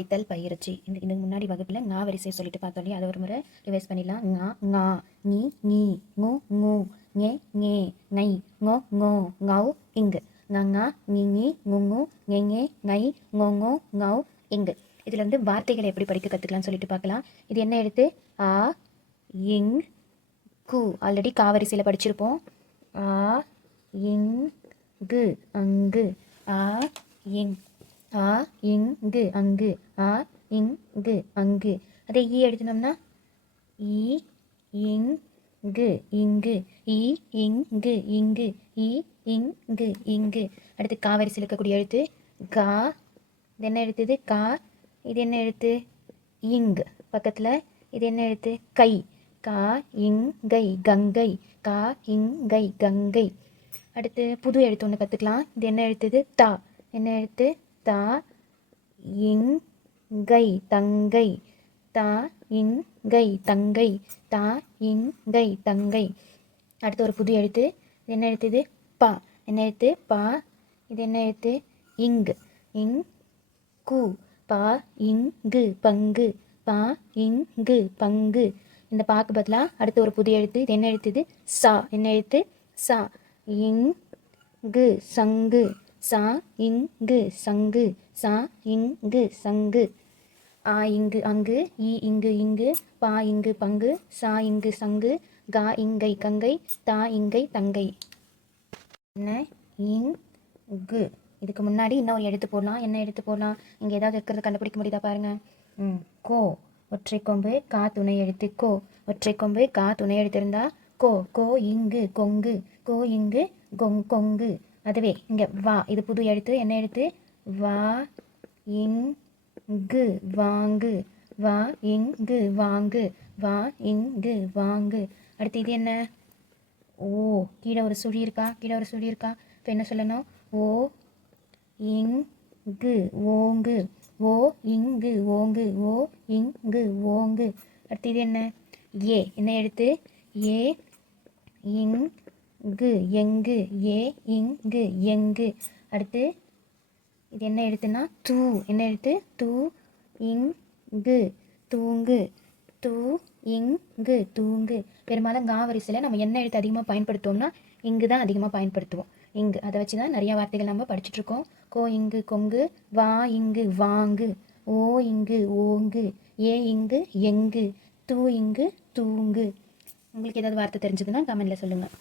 படித்தல் பயிற்சி. இந்த இதுக்கு முன்னாடி வகுப்பில் ngா வரிசையை சொல்லிட்டு பார்த்தோம் இல்லையா அதை ஒரு முறை ரிவைஸ் பண்ணிடலாம். ngா ngா நீ நீ நு நு ஞே ஞே நை ngோ ngோ இங்கு. ngா நீ நீ ngி ngu ngu ஞே ஞே ngை ngோ ngோ இங்கு. இதில் வந்து வார்த்தைகளை எப்படி படிக்க கற்றுக்கலாம்னு சொல்லிட்டு பார்க்கலாம். இது என்ன எழுத்து? ஆ இங் கு. ஆல்ரெடி காவரிசையில் படிச்சிருப்போம். ஆ இங்கு அங்கு. ஆ இங். ஆ இங்கு அங்கு ஆ இங்கு அங்கு. அதே ஈ எடுத்தோம்னா ஈ இங்கு இங்கு ஈ இங்கு இங்கு ஈ இங்கு இங்கு. அடுத்து காவரிசையில் இருக்கக்கூடிய எழுத்து கா. இது என்ன எழுத்து கா. இது என்ன எழுத்து? இங். பக்கத்தில் இது என்ன எழுத்து? கை. கா இங்கை கங்கை. கா இங்கை கங்கை. அடுத்து புது எழுத்து ஒன்று கற்றுக்கலாம் இது என்ன எழுத்துது தா. என்ன எழுத்து? தா இங்கை தங்கை தா இங்கை தங்கை தா இங்கை தங்கை. அடுத்து ஒரு புது எழுத்து. இது என்ன எழுத்துது பா. என்ன எழுத்து? பா. இது என்ன எழுத்து? இங் இங் கு பா இங்கு பங்கு. பா இங்கு பங்கு. இந்த பாக்கு பதிலாக அடுத்து ஒரு புது எழுத்து. இது என்ன எழுத்துது சா. என்ன எழுத்து? சா. இங்கு சங்கு. சா இங்கு சங்கு. சா இங்கு சங்கு. ஆ இங்கு அங்கு. ஈ இங்கு இங்கு. பா இங்கு பங்கு. சா இங்கு சங்கு. கா இங்கை கங்கை. தா இங்கை தங்கை. என்ன? இங்கு இதுக்கு முன்னாடி இன்னொரு எடுத்து போடலாம். என்ன எடுத்து போடலாம்? இங்கே ஏதாவது இருக்கிறத கண்டுபிடிக்க முடியுதா பாருங்க. ம் கோ. ஒற்றை கொம்பு கா துணை எழுத்து கோ. ஒற்றை கொம்பு கா துணை எழுத்து இருந்தா கோ. கோ இங்கு கொங்கு. கோ இங்கு கொங் கொங்கு. அதுவே இங்கே வா இது புது எழுத்து என்ன எழுத்து? வா இங்கு வாங்கு. வா இங்கு வாங்கு. வா இங்கு வாங்கு. அடுத்து இது என்ன? ஓ கீழே ஒரு சுழி இருக்கா? கீழே ஒரு சுழி இருக்கா? இப்போ என்ன சொல்லணும்? ஓ இங்கு ஓங்கு. ஓ இங்கு ஓங்கு. ஓ இங்கு ஓங்கு. அடுத்து இது என்ன? ஏ என்ன எழுத்து? ஏ கு எங்கு ஏ இங்கு எங்கு. அடுத்து இது என்ன எழுத்துனா தூ. என்ன எழுத்து? தூ இங்கு தூங்கு. தூ இங்கு தூங்கு. பெரும்பாலும் கா வரிசையில் நம்ம என்ன எழுத்து அதிகமாக பயன்படுத்துவோம்னா இங்கு தான் அதிகமாக பயன்படுத்துவோம். இங்கு. அதை வச்சு தான் நிறைய வார்த்தைகள் நம்ம படிச்சுட்ருக்கோம். கோ இங்கு கொங்கு. வா இங்கு வாங்கு. ஓ இங்கு ஓங்கு. ஏ இங்கு எங்கு. தூ இங்கு தூங்கு. உங்களுக்கு ஏதாவது வார்த்தை தெரிஞ்சதுன்னா கமெண்டில் சொல்லுங்கள்